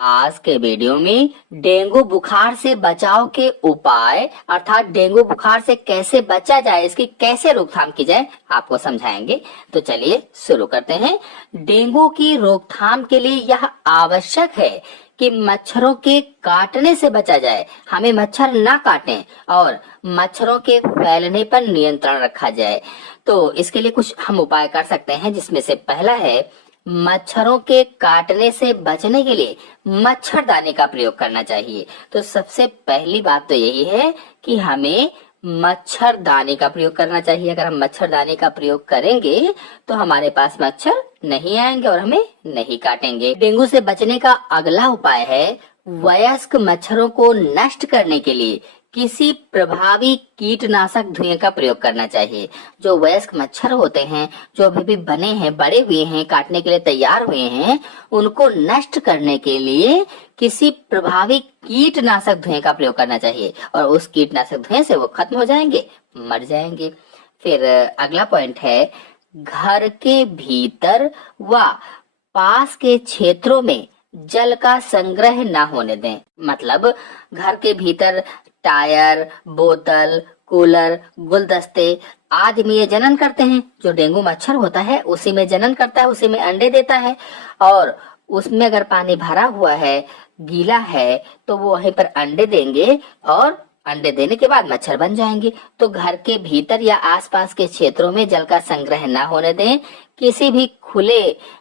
आज के वीडियो में डेंगू बुखार से बचाव के उपाय अर्थात डेंगू बुखार से कैसे बचा जाए, इसकी कैसे रोकथाम की जाए आपको समझाएंगे। तो चलिए शुरू करते हैं। डेंगू की रोकथाम के लिए यह आवश्यक है कि मच्छरों के काटने से बचा जाए। हमें मच्छर ना काटें और मच्छरों के फैलने पर नियंत्रण रखा जाए। तो इसके लिए कुछ हम उपाय कर सकते हैं, जिसमें से पहला है मच्छरों के काटने से बचने के लिए मच्छरदानी का प्रयोग करना चाहिए। तो सबसे पहली बात तो यही है कि हमें मच्छरदानी का प्रयोग करना चाहिए। अगर हम मच्छरदानी का प्रयोग करेंगे तो हमारे पास मच्छर नहीं आएंगे और हमें नहीं काटेंगे। डेंगू से बचने का अगला उपाय है वयस्क मच्छरों को नष्ट करने के लिए किसी प्रभावी कीटनाशक धुएं का प्रयोग करना चाहिए। जो वयस्क मच्छर होते हैं, जो अभी भी बने हैं, बड़े हुए हैं, काटने के लिए तैयार हुए हैं, उनको नष्ट करने के लिए किसी प्रभावी कीटनाशक धुएं का प्रयोग करना चाहिए और उस कीटनाशक धुएं से वो खत्म हो जाएंगे, मर जाएंगे। फिर अगला पॉइंट है घर के भीतर व पास के क्षेत्रों में जल का संग्रह ना होने दें। मतलब घर के भीतर टायर, बोतल, कूलर, गुलदस्ते आदि में ये जनन करते हैं। जो डेंगू मच्छर होता है उसी में जनन करता है, उसी में अंडे देता है और उसमें अगर पानी भरा हुआ है, गीला है, तो वो वहीं पर अंडे देंगे और अंडे देने के बाद मच्छर बन जाएंगे। तो घर के भीतर या आसपास के क्षेत्रों में जल का संग्रह ना होने दें। किसी भी खुले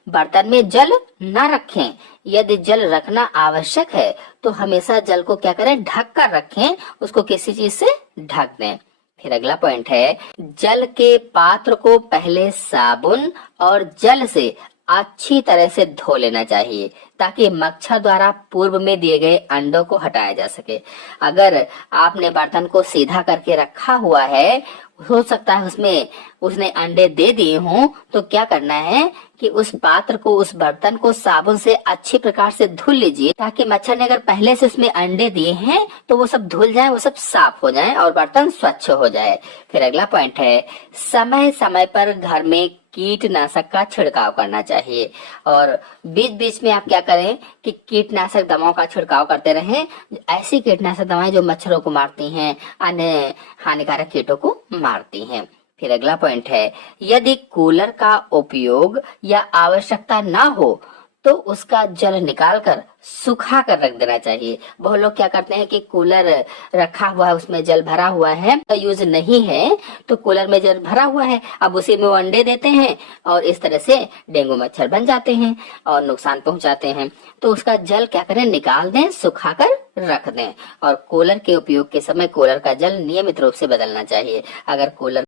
बर्तन में जल न रखें। यदि जल रखना आवश्यक है तो हमेशा जल को क्या करें, ढक कर रखें, उसको किसी चीज से ढक दें। फिर अगला पॉइंट है जल के पात्र को पहले साबुन और जल से अच्छी तरह से धो लेना चाहिए ताकि मच्छर द्वारा पूर्व में दिए गए अंडों को हटाया जा सके। अगर आपने बर्तन को सीधा करके रखा हुआ है, हो सकता है उसमें उसने अंडे दे दिए हों, तो क्या करना है कि उस पात्र को, उस बर्तन को साबुन से अच्छी प्रकार से धुल लीजिए ताकि मच्छर ने अगर पहले से उसमें अंडे दिए हैं तो वो सब धुल जाए, वो सब साफ हो जाए और बर्तन स्वच्छ हो जाए। फिर अगला पॉइंट है समय समय पर घर में कीटनाशक का छिड़काव करना चाहिए और बीच बीच में आप क्या करें कि कीटनाशक दवाओं का छिड़काव करते रहें। ऐसी कीटनाशक दवाएं जो मच्छरों को मारती हैं, अन्य हानिकारक कीटों को मारती हैं। फिर अगला पॉइंट है यदि कूलर का उपयोग या आवश्यकता ना हो तो उसका जल निकाल कर सुखा कर रख देना चाहिए। बहुत लोग क्या करते हैं कि कूलर रखा हुआ है, उसमें जल भरा हुआ है, यूज नहीं है, तो कूलर में जल भरा हुआ है, अब उसी में वो अंडे देते हैं और इस तरह से डेंगू मच्छर बन जाते हैं और नुकसान पहुंचाते हैं। तो उसका जल क्या करें, निकाल दें, सुखा कर रख दें और कूलर के उपयोग के समय कूलर का जल नियमित रूप से बदलना चाहिए। अगर कूलर